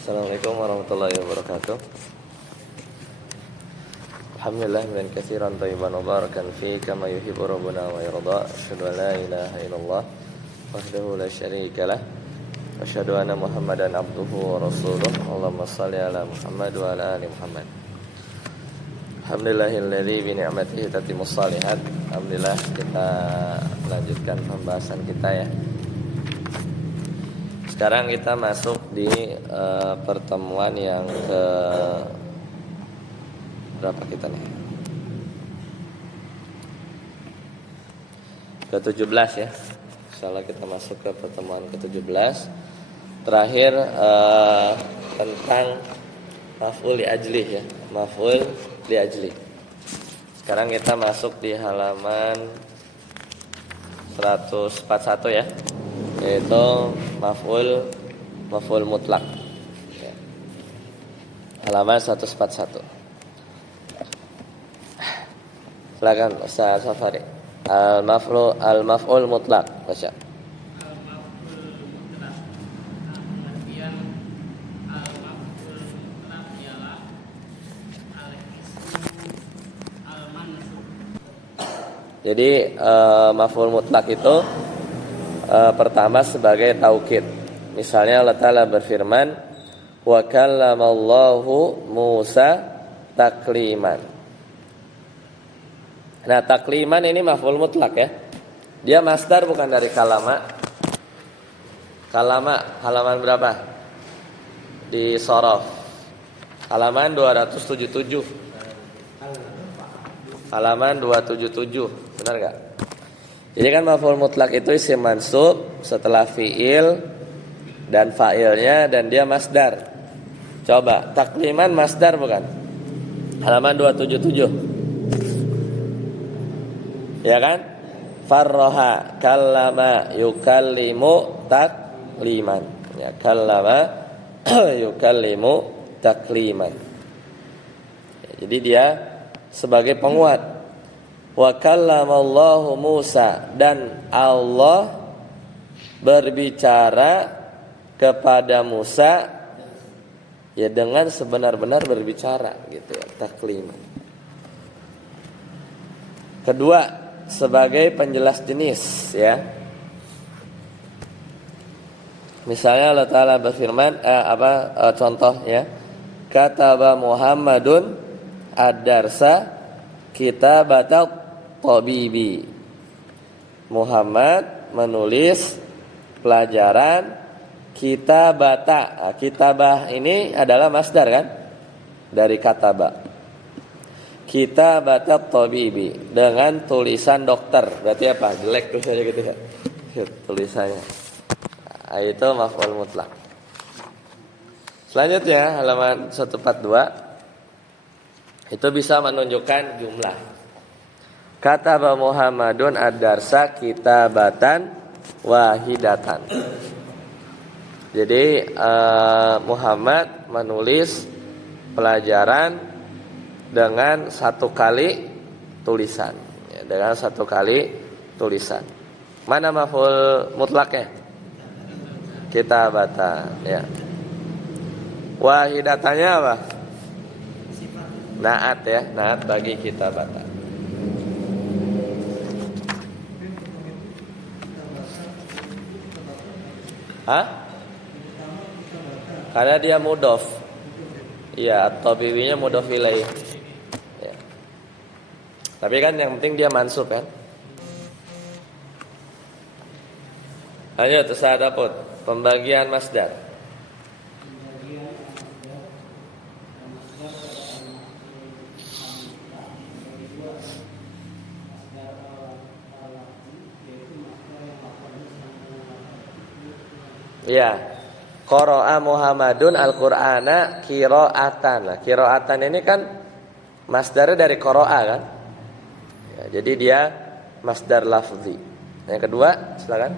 Assalamualaikum warahmatullahi wabarakatuh. Alhamdulillah min katsiran thayyiban mubarakan fi kama yuhibbu rabbuna wa yarda. Asyhadu an la ilaha illallah wahdahu la syarika lah. Asyhadu anna Muhammadan abduhu wa rasuluh. Allahumma shalli ala Muhammad wa ala ali Muhammad. Alhamdulillahilladzi bi ni'matihi tatimmus shalihat. Alhamdulillah, kita lanjutkan pembahasan kita ya. Sekarang kita masuk di pertemuan yang ke berapa kita nih? Ke-17 ya. Insyaallah kita masuk ke pertemuan ke-17. Terakhir tentang maf'ul li ajlih ya. Maf'ul li ajlih. Sekarang kita masuk di halaman 141 ya. Yaitu maf'ul mutlak ya. Halaman 141. Silakan Ustaz Safari. Al-maf'ul mutlak baca. Jadi maf'ul mutlak itu pertama sebagai taukid. Misalnya Allah Ta'ala berfirman, wa kallamallahu Musa takliman. Nah, takliman ini maf'ul mutlak ya. Dia masdar bukan dari kalama. Kalama halaman berapa? Di Shorof. Halaman 277. Halaman 277. Benar enggak? Jadi kan maf'ul mutlak itu isim mansub setelah fi'il dan fa'ilnya dan dia masdar. Coba, takliman masdar bukan? Halaman 277. Ya kan? Farroha kallama yukallimu takliman. Ya, kallama yukallimu takliman. Ya, jadi dia sebagai penguat. Wa kallamallahu Musa, dan Allah berbicara kepada Musa ya dengan sebenar-benar berbicara gitu ya, takliman. Kedua, sebagai penjelas jenis ya. Misalnya Allah Ta'ala berfirman contoh ya. Kataba Muhammadun ad-darsa kitabatat tabibi. Muhammad menulis pelajaran kitabata. Kitabah ini adalah masdar kan? Dari kataba. Kitabatat tabibi, dengan tulisan dokter. Berarti apa? Jelek tulisannya gitu ya. Tulisannya. Nah, itu maf'ul mutlak. Selanjutnya halaman 142. Itu bisa menunjukkan jumlah. Kataba Muhammadun ad-darsa kitabatan wahidatan. Jadi Muhammad menulis pelajaran dengan satu kali tulisan ya, dengan satu kali tulisan. Mana maf'ul mutlaknya? Kitabatan ya. Wahidatannya apa? Naat ya, naat bagi kitabatan. Hah? Karena dia mudhof. Iya, at-tabibinya mudhof ilaih. Ya. Tapi kan yang penting dia mansub kan. Lanjut Ustaz Daput, pembagian masdar. Ya, qara'a Muhammadun al-Qur'ana qira'atan. Nah, qira'atan ini kan masdarnya dari qara'a kan? Ya, jadi dia masdar lafzi. Yang kedua, silakan.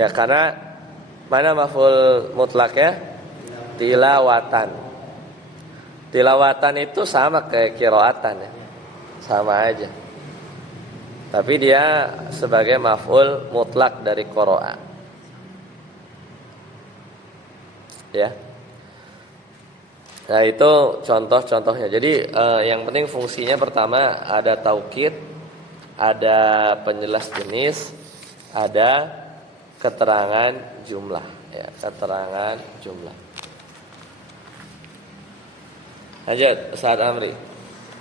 Ya, karena mana maf'ul mutlaknya? Tilawatan. Tilawatan itu sama kayak qiraatan ya. Sama aja. Tapi dia sebagai maf'ul mutlak dari qara'a. Ya. Nah, itu contoh-contohnya. Jadi yang penting fungsinya pertama ada taukid, ada penjelas jenis, ada keterangan jumlah, ya, keterangan jumlah. Lanjut, Ustaz Amri.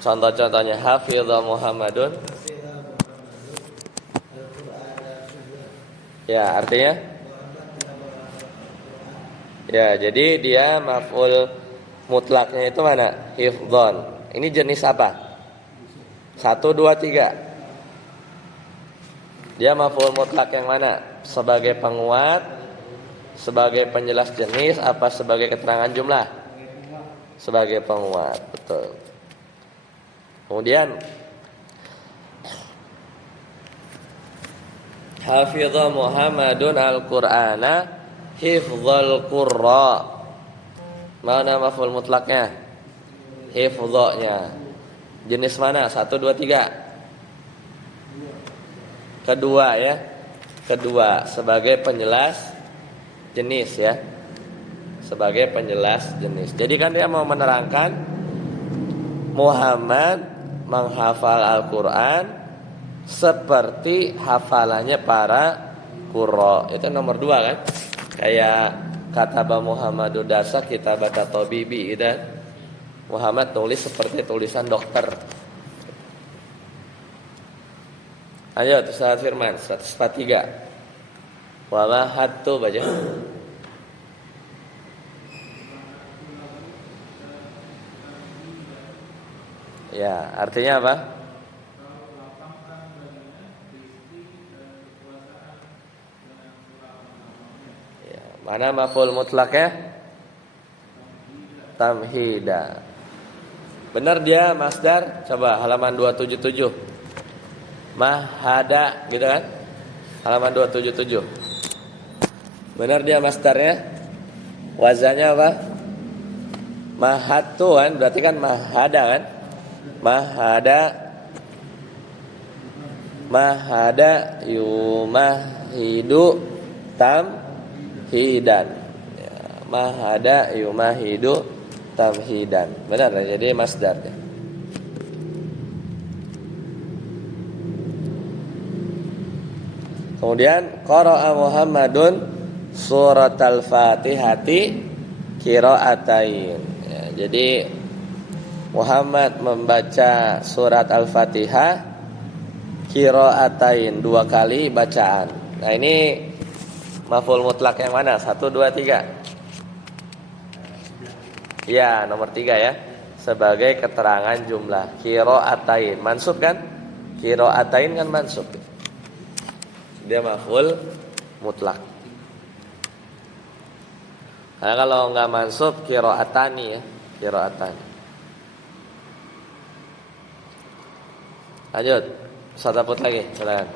Contoh-contohnya hafidha Muhammadun. Ya, artinya? Ya, jadi dia maf'ul mutlaknya itu mana? Hifdzon. Ini jenis apa? 1, 2, 3. Dia maf'ul mutlak yang mana? Sebagai penguat, sebagai penjelas jenis, apa sebagai keterangan jumlah? Sebagai penguat, betul. Kemudian hafidha Muhammadun al-Qur'ana hifdzal qurra. Mana maf'ul mutlaknya? Hifdzanya. Jenis mana? 1, 2, 3. Kedua ya. Kedua sebagai penjelas jenis ya. Sebagai penjelas jenis. Jadi kan dia mau menerangkan Muhammad menghafal Al-Qur'an seperti hafalannya para qurra. Itu nomor 2 kan? Kayak kataba Muhammadu dasa kitabah tabibi gitu. Muhammad tulis seperti tulisan dokter. Ayo Ustaz Firman 143. Wa ma hattu baca. Ya, artinya apa? Ya, mana maf'ul mutlaknya? Tamhida. Benar dia masdar? Coba halaman 277. Mahada gitu kan? Halaman 277. Benar dia masdarnya? Wazannya apa? Mahatu kan? Berarti kan mahada kan? Mahada yumahidu tamhidan ya, mahada yumahidu tamhidan. Benar ya? Jadi masdarnya. Kemudian qara'a Muhammadun suratal Fatihati qira'atain ya, jadi Muhammad membaca surat Al-Fatihah qira'atain 2 kali bacaan. Nah, ini maf'ul mutlak yang mana? 1, 2, 3. Ya, nomor 3 ya. Sebagai keterangan jumlah. Qira'atain mansub kan? Qira'atain kan mansub. Dia maf'ul mutlak. Nah, kalau enggak mansub qira'atani ya, qira'atani. Lanjut, Ustaz Put lagi, silakan.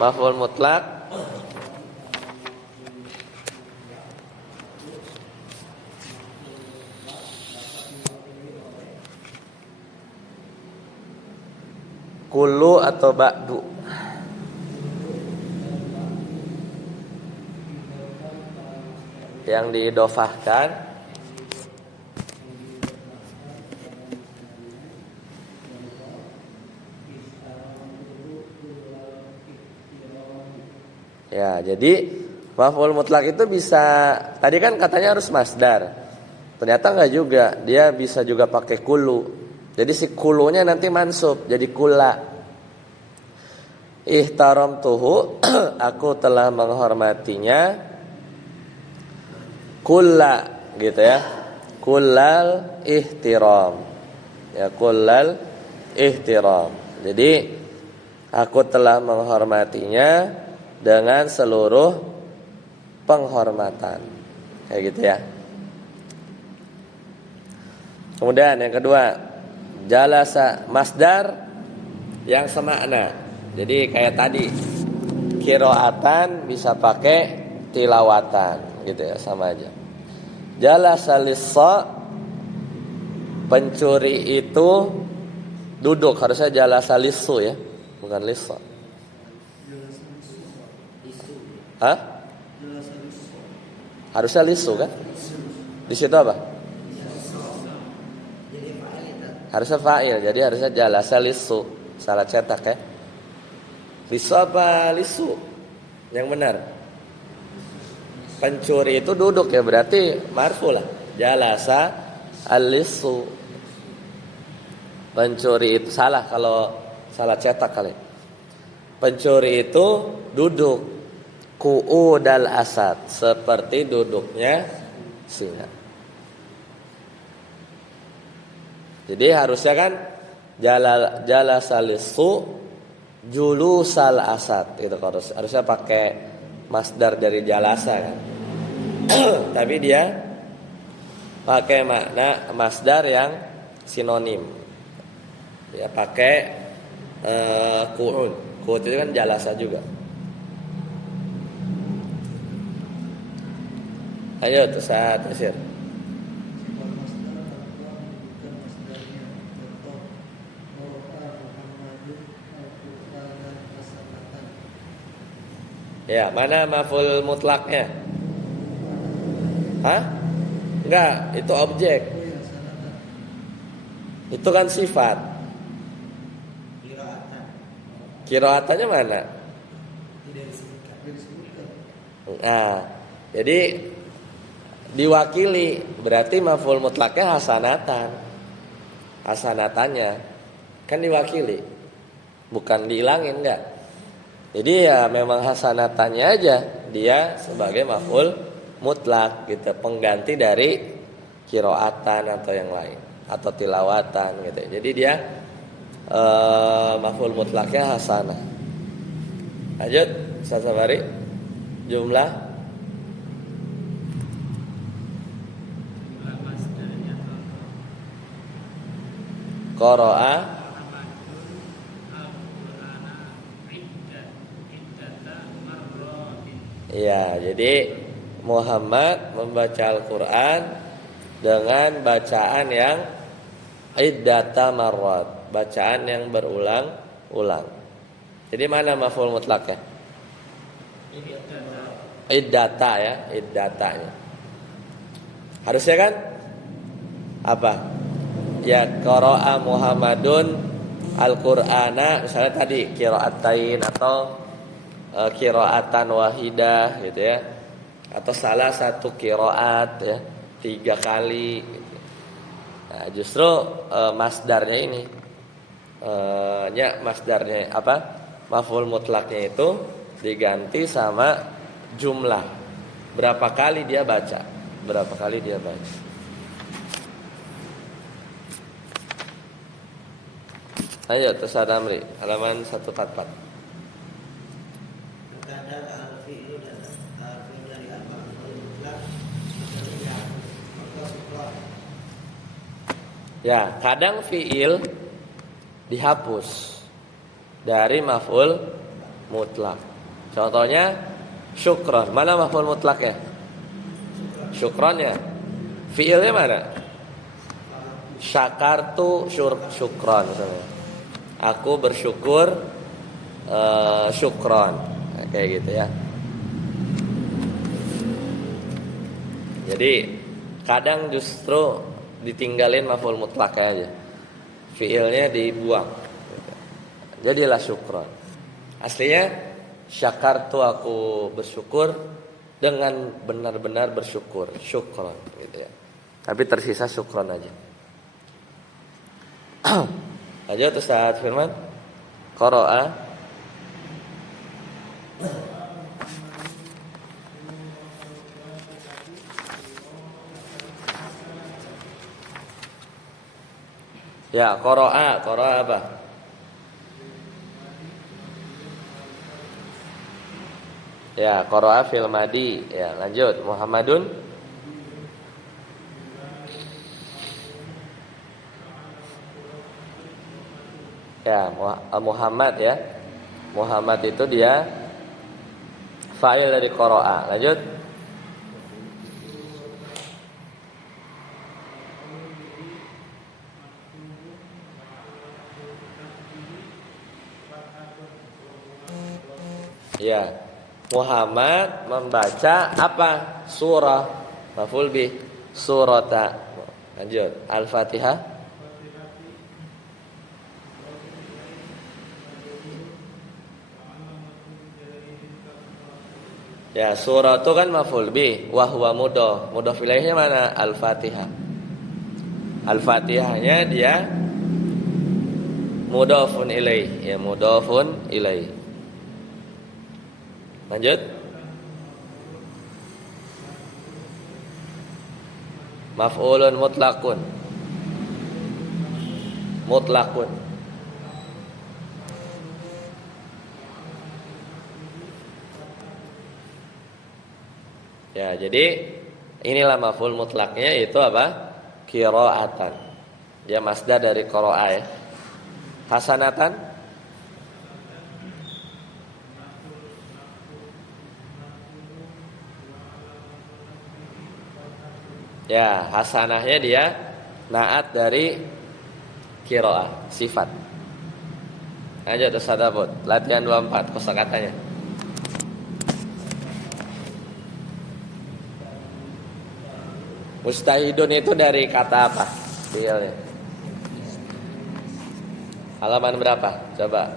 Maf'ul mutlak kullu atau ba'du. Yang diidhofahkan ya, jadi maf'ul mutlak itu bisa, tadi kan katanya harus masdar. Ternyata enggak juga, dia bisa juga pakai kullu. Jadi si kullunya nanti mansub jadi kulla. Ihtaramtuhu aku telah menghormatinya. Kulla gitu ya. Kullal ihtiram. Ya, kullal ihtiram. Jadi aku telah menghormatinya dengan seluruh penghormatan. Kayak gitu ya. Kemudian yang kedua, jalasa masdar yang semakna. Jadi kayak tadi Qiraatan bisa pakai tilawatan gitu ya, sama aja. Jalasa lissa, pencuri itu duduk, harusnya jalasa lissu ya, bukan lissa. Hah? Harusnya lissu kan? Di situ apa? Harusnya fa'il, jadi harusnya jalasa lissu. Salah cetak ya. Lissu apa lissu? Yang benar. Pencuri itu duduk ya, berarti marfu lah. Jalasa al-lissu. Pencuri itu salah kalau salah cetak kali. Pencuri itu duduk. Qu'udal asad, seperti duduknya singa. Jadi harusnya kan jalasal lissu julusal asad itu harusnya pakai masdar dari jalasa kan. Tapi dia pakai makna masdar yang sinonim. Ya pakai qu'ud. Qu'ud itu kan jalasa juga. Ayo tuh saat Mesir. Ya, mana maf'ul mutlaknya? Hah? Enggak, itu objek. Itu kan sifat. Qiraatannya mana? Nah, jadi diwakili, berarti maf'ul mutlaknya hasanatannya kan diwakili, bukan dihilangin, enggak. Jadi ya memang hasanatannya aja dia sebagai maf'ul mutlak gitu, pengganti dari qiraatan atau yang lain atau tilawatan gitu. Jadi dia maf'ul mutlaknya hasanah. Lanjut, Ustaz Safari. Jumlah qara'a, ya, jadi Muhammad membaca Al-Quran dengan bacaan yang iddata marrat, bacaan yang berulang-ulang. Jadi mana maf'ul mutlaknya? Iddata ya, iddatanya. Harusnya kan apa? Ya, qara'a Muhammadun Al-Qur'ana, misalnya tadi qira'atain atau qira'atan wahidah gitu ya. Atau salah satu qira'at ya, 3 kali gitu. Nah, justru masdarnya ini masdarnya apa? Maf'ul mutlaknya itu diganti sama jumlah. Berapa kali dia baca? Ayo Ustaz Amri, halaman 144. Ya, kadang fiil dihapus dari maf'ul mutlak. Contohnya syukron. Mana maf'ul mutlaknya? Syukronnya. Fiilnya mana? Syakartu syukron misalnya. Aku bersyukur syukron. Nah, kayak gitu ya. Jadi kadang justru ditinggalin maf'ul mutlaknya aja. Fiilnya dibuang. Jadilah syukron. Aslinya syakartu, aku bersyukur dengan benar-benar bersyukur, syukron gitu ya. Tapi tersisa syukron aja. Lanjut Ustaz Firman. Qara'a ya, qara'a apa? Ya, qara'a fil madi. Ya, lanjut. Muhammadun. Ya, Muhammad ya. Muhammad itu dia Fa'il dari qara'a. Lanjut. Ya. Muhammad membaca apa? Surah. Maf'ul bih. Surata. Lanjut. Al-Fatihah. Ya, surah itu kan maf'ul bih, wa huwa mudhaf. Mudhaf ilaihnya mana? Al-Fatihah. Al-Fatihahnya dia mudhafun ilaih, ya mudhafun ilaih. Lanjut. Maf'ulun mutlaqun. Mutlaqun. Ya, jadi inilah maf'ul mutlaknya, itu apa? Qiraatan. Dia masdar dari qira'a ya. Hasanatan. Ya, hasanahnya dia naat dari qira'a, sifat. Aja ada sadabut. Latihan 24 kosakatanya. Mustahidun itu dari kata apa? Fiilnya. Halaman berapa? Coba.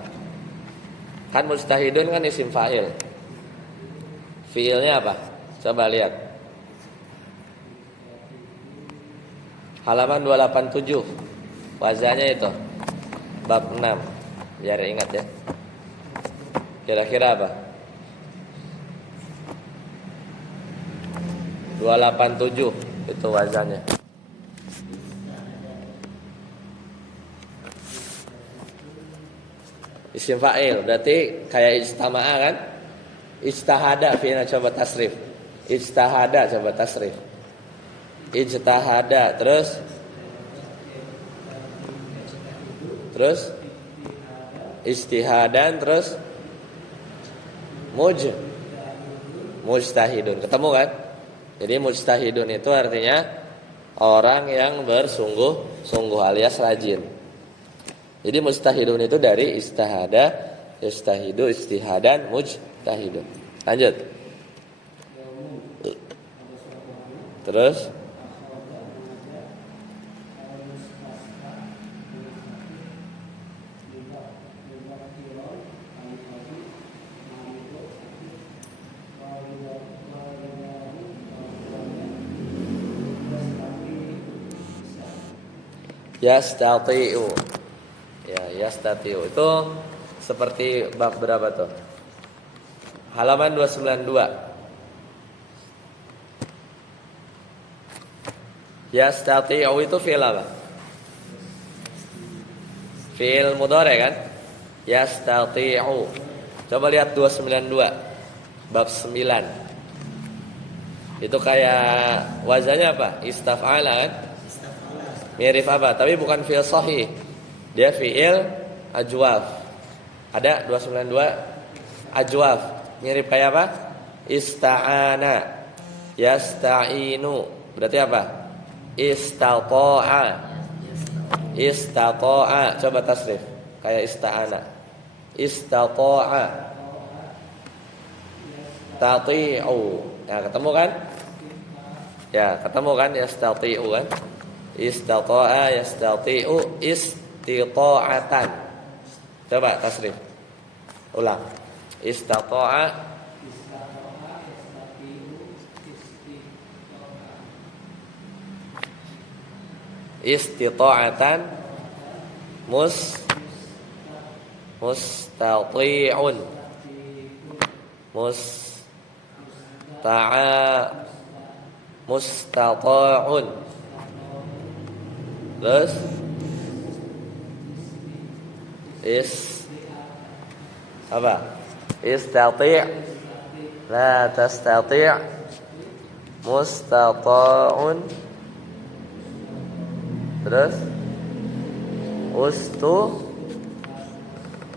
Kan mustahidun kan isim fa'il. Fiilnya apa? Coba lihat. Halaman 287. Wazannya itu. Bab 6. Biar ingat ya. Kira-kira apa? 287 itu wazannya. Isim fa'il berarti kayak ijtama'a kan? Ijtahada, fi'ilnya coba tasrif. Ijtahada coba tasrif. Ijtahada terus istihadan terus mujtahidun. Ketemu kan? Jadi mujtahidun itu artinya orang yang bersungguh-sungguh alias rajin. Jadi mujtahidun itu dari istihada, istahidu, istihadan, mujtahidun. Lanjut. Terus yastati'u. Ya, yastati'u itu seperti bab berapa tuh? Halaman 292. Yastati'u itu fi'il apa? Fi'il mudhari kan? Yastati'u. Coba lihat 292. Bab 9. Itu kayak wazannya apa? Istaf'ala kan? Mirip apa? Tapi bukan fi'il sahih. Dia fi'il ajwaf. Ada 292 ajwaf. Mirip kayak apa? Ista'ana, yasta'inu. Berarti apa? Istata'a. Istata'a. Coba tasrif. Kayak ista'ana. Istata'a. Tati'u. Ya, ketemu kan? Ya, ketemu kan? Yastati'u kan? Istata'a yastati'u istita'atan. Coba tasrif. Ulang. Istata'a istita'atan mustati'un mustata'un. Terus apa? Istati', la tastati', mustata'un. Terus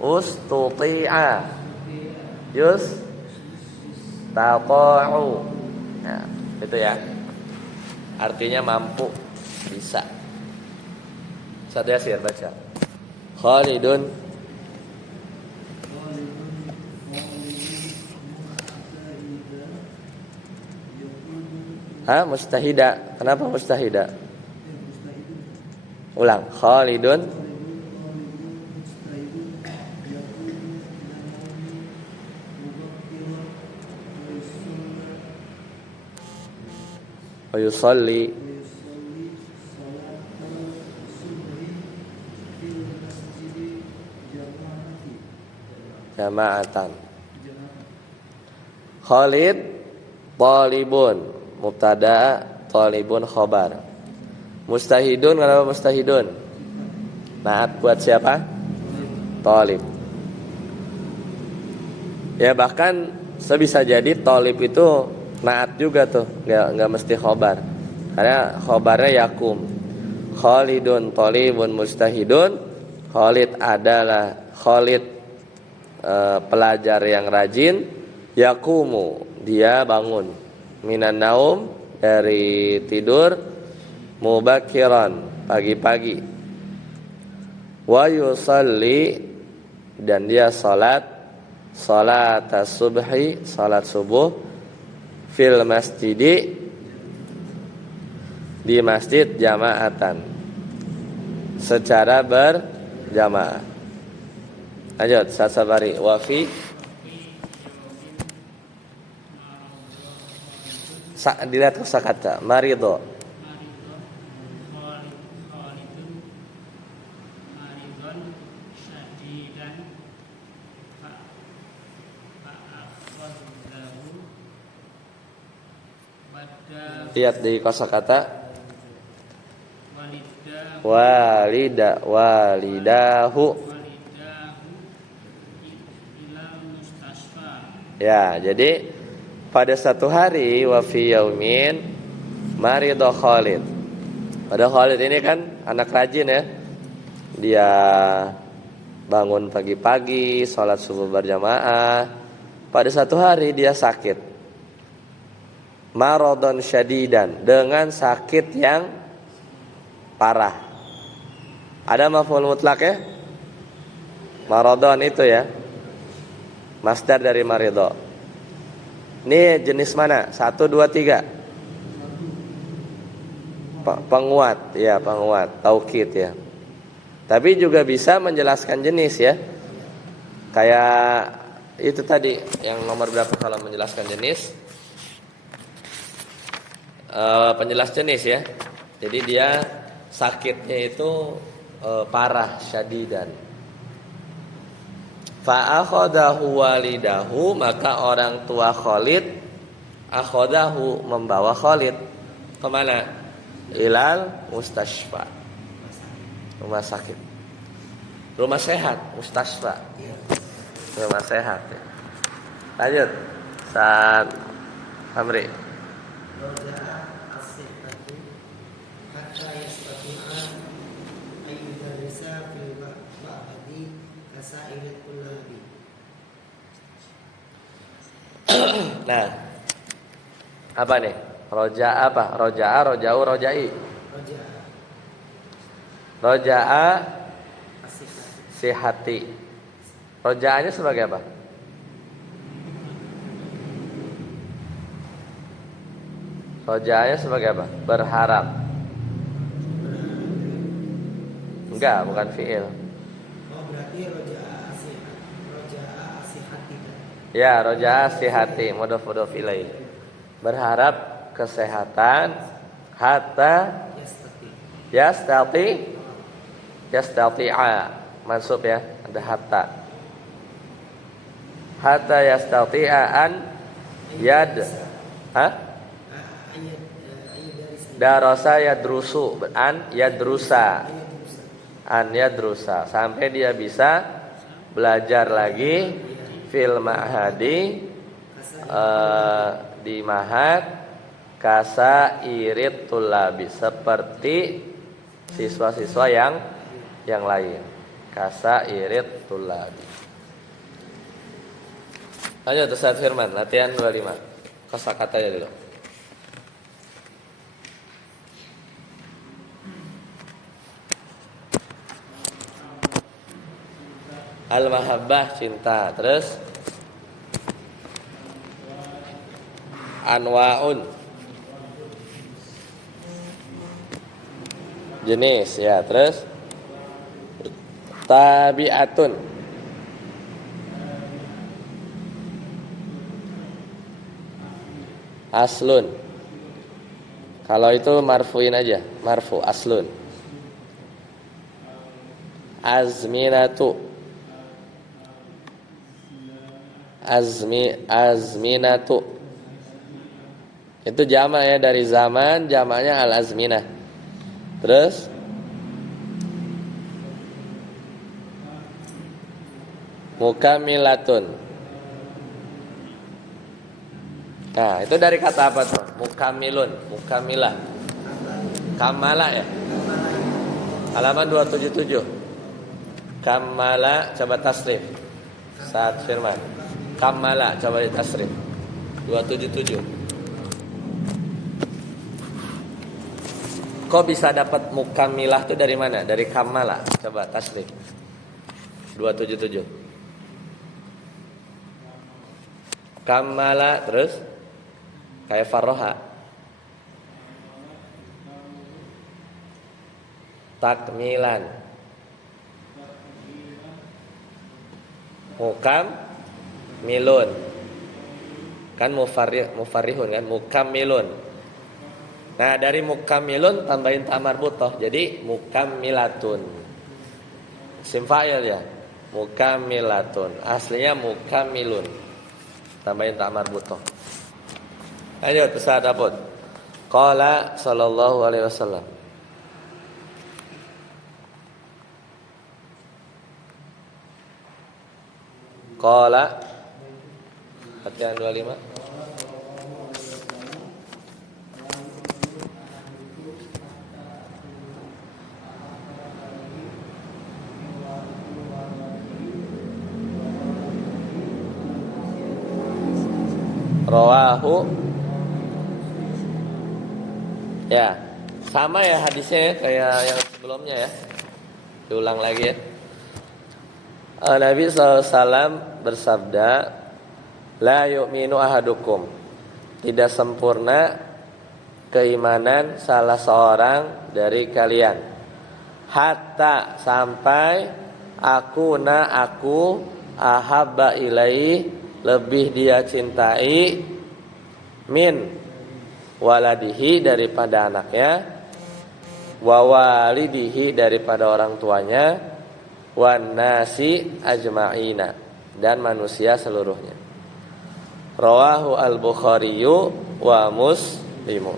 ustuti'a, istata'u. Nah, itu ya. Artinya mampu, bisa. Satu Yasir baca. Khalidun mustahida. Kenapa mustahida? Ulang. Khalidun wa yusalli jama'atan. Khalid talibun mubtada, talibun khobar. Mustahidun, kenapa mustahidun? Naat buat siapa? Talib. Ya bahkan sebisa jadi talib itu naat juga tuh, nggak mesti khobar. Karena khobarnya yakum. Khalidun talibun mustahidun. Khalid adalah Khalid pelajar yang rajin. Yakumu, dia bangun. Minan naum, dari tidur. Mubakiran, pagi-pagi. Wa yusalli, dan dia salat subhi, salat subuh. Fil masjidi, di masjid jama'atan, secara berjamaah. Lanjut, Sasabari. Wafi dilihat kosakata marido. Lihat di kosakata walidahu. Ya, jadi pada satu hari wa fi yaumin marido Khalid. Pada Khalid ini kan anak rajin ya. Dia bangun pagi-pagi, sholat subuh berjamaah. Pada satu hari dia sakit. Maradon syadidan, dengan sakit yang parah. Ada maf'ul mutlak ya? Maradon itu ya, masdar dari marido. Ini jenis mana? 1, 2, 3. Penguat, ya penguat, taukid ya. Tapi juga bisa menjelaskan jenis ya. Kayak itu tadi yang nomor berapa kalau menjelaskan jenis? Penjelas jenis ya. Jadi dia sakitnya itu parah, syadidan. Fa akhadahu walidahu, maka orang tua Khalid akhadahu, membawa Khalid kemana? Ilal mustashfa, rumah sakit, rumah sehat, mustashfa, rumah sehat ya. Lanjut, San Amri. Nah, apa nih? Roja apa? Roja'a, roja'u, roja'i. Roja'a sihati. Roja'anya sebagai apa? Roja'anya sebagai apa? Berharap. Enggak, bukan fi'il. Oh, berarti roja'a sihati. Ya, roja'a sihati, mudhof ilaih. Berharap kesehatan hatta yastati'a, mansub ya, ada hatta yastati'a an darasa yadrusu, an yadrusa, sampai dia bisa belajar lagi fil ma'hadi, di mahad, kasa irit tulabi, seperti siswa-siswa yang lain. Kasa irit tulabi. Lanjut Ustaz Firman, latihan 25. Kosakatanya dulu. Al-mahabbah cinta, terus anwaun jenis ya, terus tabiatun aslun. Kalau itu marfuin aja, marfu aslun. Azminatu azminatu itu jamak ya, dari zaman, jamaknya al azminah. Terus mukamilatun. Nah, itu dari kata apa tuh? Mukamilun, mukamilah. Kamala ya. Halaman 277. Kamala, coba tasrif. Saat Firman. Kamala, coba ditasrif. 277. Kok bisa dapat mukamilah tuh dari mana? Dari kamala. Coba tasrif. 277. Kamala, terus kayak farroha. Takmilan. Mukam milun. Kan mufarrihun kan, mukamilun. Nah, dari mukamilun tambahin ta marbutah jadi mukamilatun. Isim fa'il ya. Mukamilatun. Aslinya mukamilun. Tambahin ta marbutah. Ayo Ustaz Dapur. Qala sallallahu alaihi wasallam. Qala latihan 25. Rawahu. Ya, sama ya hadisnya ya, kayak yang sebelumnya ya. Diulang lagi ya. Nabi SAW bersabda, la yu'minu ahadukum, tidak sempurna keimanan salah seorang dari kalian, hatta sampai aku ahabba ilaihi, lebih dia cintai, min waladihi, daripada anaknya, wa walidihi, daripada orang tuanya, wan nasi ajma'ina, dan manusia seluruhnya. Rawahu al-Bukhariyu wa Muslimun.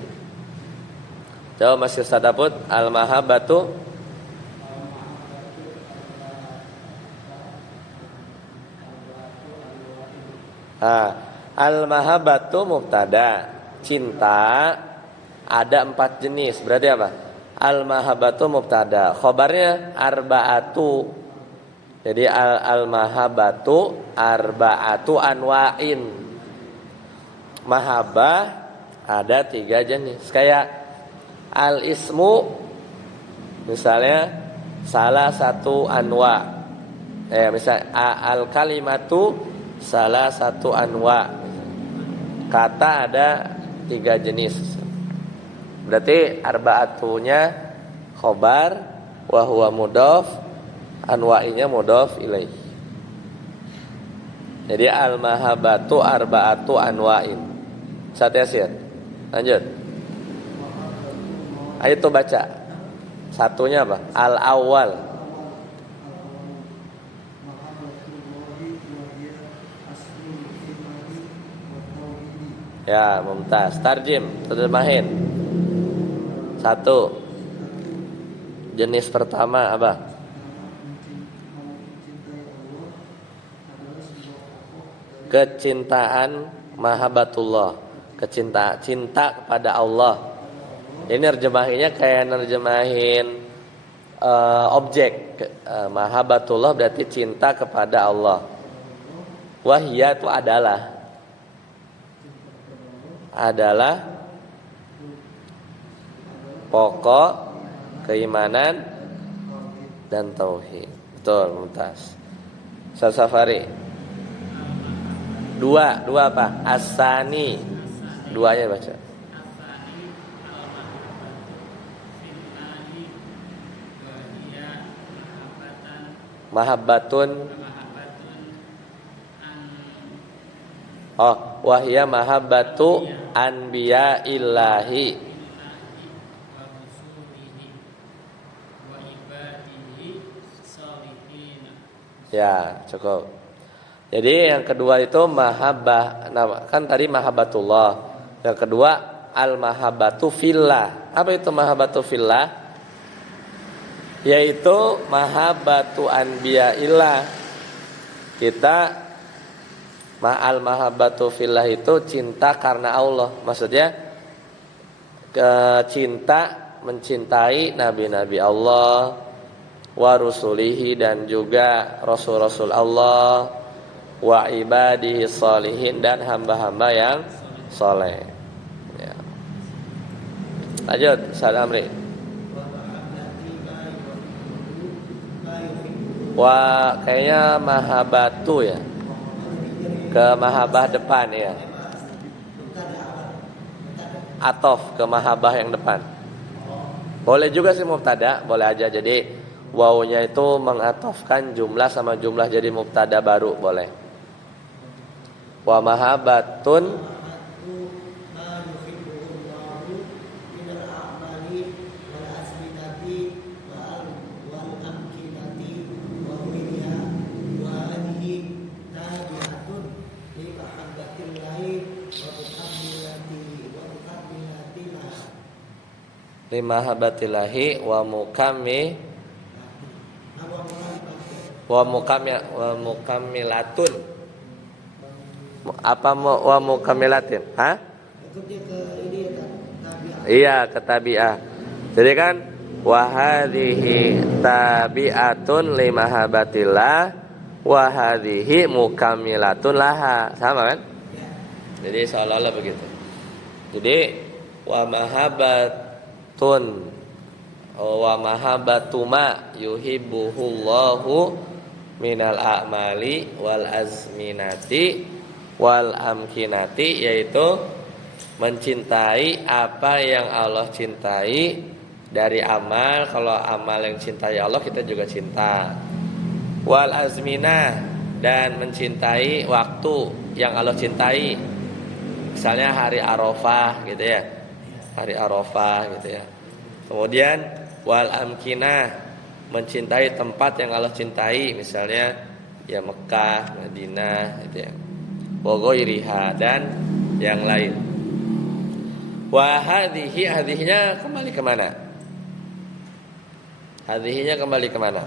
Coba masih sadaput al-mahabbatu. Al-mahabbatu mubtada. Cinta ada 4 jenis. Berarti apa? Al-mahabbatu mubtada. Khobarnya arba'atu. Jadi al-mahabbatu arba'atu anwa'in. Mahabbah ada 3 jenis. Kayak al-ismu misalnya salah satu anwa. Misalnya al-kalimatu salah satu anwa. Kata ada 3 jenis. Berarti arba'atunya khobar, wa huwa mudhaf, anwa'inya mudhaf ilaih. Jadi al-mahabbatu arba'atu anwa'in. Satu Yasin. Lanjut. Ayo tuh baca. Satunya apa? Al-awwal. Ya, mumtaz. Tarjim, terjemahin. 1. Jenis pertama apa? Kecintaan mahabbatullah, cinta kepada Allah. Ini nerjemahinnya kayak nerjemahin objek. Mahabbatullah berarti cinta kepada Allah. Wahia itu adalah pokok keimanan dan tauhid. Betul, Mumtaz. Safari. Dua apa? Asani. Duanya baca. Mahabbatun. Oh, wahya mahabbatu anbiya illahi. Ya, cukup. Jadi yang kedua itu mahabbah. Nah, kan tadi mahabbatullah. Yang kedua al-mahabbatu fillah. Apa itu mahabbatu fillah? Yaitu mahabbatu anbiya'illah. Kita al-mahabbatu fillah itu cinta karena Allah. Maksudnya cinta mencintai nabi-nabi Allah, wa rusulihi, dan juga rasul-rasul Allah, wa ibadihi sholihin, dan hamba-hamba yang soleh. Ya. Lanjut, Ustaz Amri. Wah, kayaknya mahabatu ya. Ke mahabah depan ya. Atof ke mahabah yang depan. Boleh juga sih mubtada, boleh aja. Jadi wawunya itu mengatofkan jumlah sama jumlah jadi mubtada baru, boleh. Wa mahabbatun limahabbatillahi wa mukammilatun. Apa wa mukammilatin? Hah? Iya, ke tabi'ah. Jadi kan wa hadhihi tabi'atun limahabbatillah wa hadhihi mukammilatun laha. Sama kan? Jadi seolah-olah begitu. Jadi wa mahabbatun wa mahabbatuma yuhibbuhullahu minal a'mali wal azminati wal amkinati, yaitu mencintai apa yang Allah cintai dari amal. Kalau amal yang cintai Allah, kita juga cinta. Wal azminah, dan mencintai waktu yang Allah cintai. Misalnya hari Arafah gitu ya. Hari Arafah gitu ya. Kemudian wal amkinah, mencintai tempat yang Allah cintai, misalnya ya Mekah, Madinah gitu ya. Wagoiriha, dan yang lain. Wa hadhihi, hadhihinya kembali kemana? Hadhihinya kembali kemana?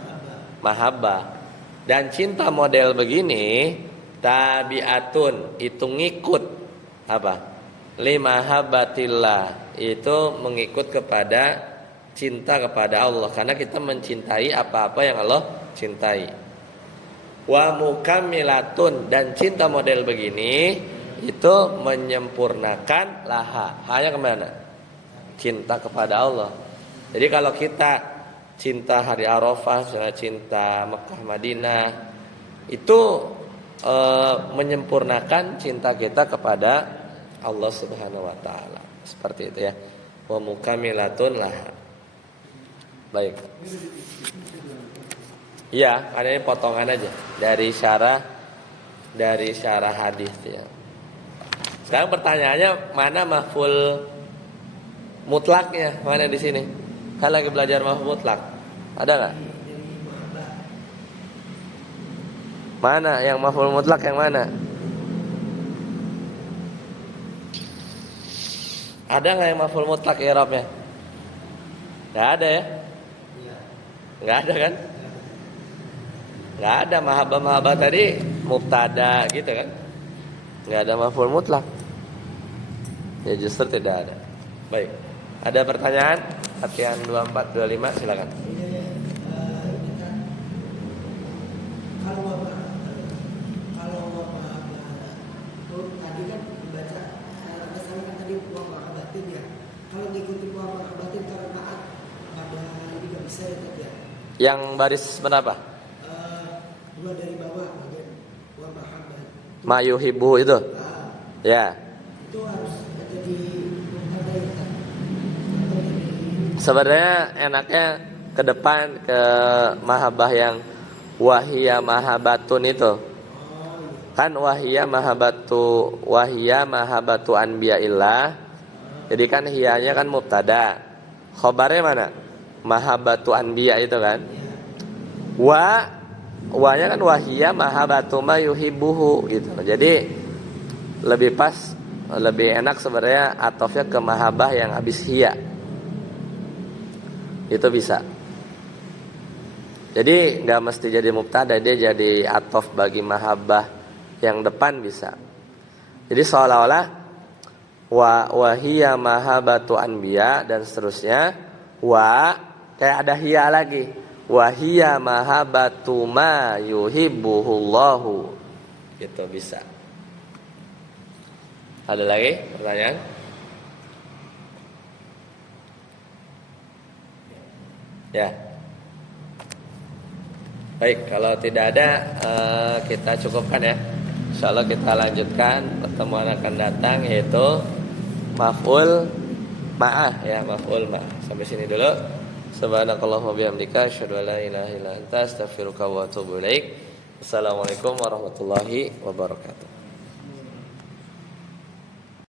Mahabbah. Dan cinta model begini tabiatun, itu ngikut apa? Limahabbatillah, itu mengikut kepada cinta kepada Allah, karena kita mencintai apa-apa yang Allah cintai. Wa mukammilatun, dan cinta model begini itu menyempurnakan laha. Hanya kemana? Cinta kepada Allah. Jadi kalau kita cinta hari Arafah, cinta Mekah Madinah, itu menyempurnakan cinta kita kepada Allah Subhanahu wa taala. Seperti itu ya. Wa mukammilatun laha. Baik. Iya, ada ini potongan aja dari syarah hadis ya. Sekarang pertanyaannya, mana maf'ul mutlaknya? Mana di sini? Kan lagi belajar maf'ul mutlak. Ada nggak? Mana yang maf'ul mutlak, yang mana? Ada nggak yang maf'ul mutlak i'rabnya? Nggak ada ya? Nggak ada kan? Nggak ada. Mahabbah tadi mubtada gitu kan? Nggak ada maf'ul mutlak. Ya justru tidak ada. Baik. Ada pertanyaan? Latihan 24, 25 silakan. Kalau Yang baris berapa? Dua dari bawah bagian wa mahabbah. Ma yuhibbu itu. Ya. Itu harus ada di mubtada ya kan? Sebenarnya enaknya ke depan ke mahabbah yang wahia mahabbatun itu. Kan wahia mahabbatu anbiya'illah. Jadi kan hiyanya kan mubtada. Khobarnya mana? Mahabbatu anbiya itu kan. Wa-nya kan wahia mahabbatu ma yuhibbuhu gitu. Jadi lebih pas, lebih enak sebenarnya atofnya ke mahabbah yang habis hiya. Itu bisa. Jadi nggak mesti jadi mubtada, dia jadi atof bagi mahabbah yang depan bisa. Jadi seolah-olah wahia mahabbatu anbiya dan seterusnya, kayak ada hiya lagi, wahia mahabbatu ma yuhibbuhullahu, gitu bisa. Ada lagi pertanyaan? Ya. Baik, kalau tidak ada kita cukupkan ya. Insyaallah kita lanjutkan pertemuan akan datang, yaitu maf'ul ma'ah ya, maf'ul ma'ah. Sampai sini dulu. Subhanakallahumma bihamdika asyhadu an la ilaha illa anta astaghfiruka wa atubu ilaik. Assalamualaikum warahmatullahi wabarakatuh.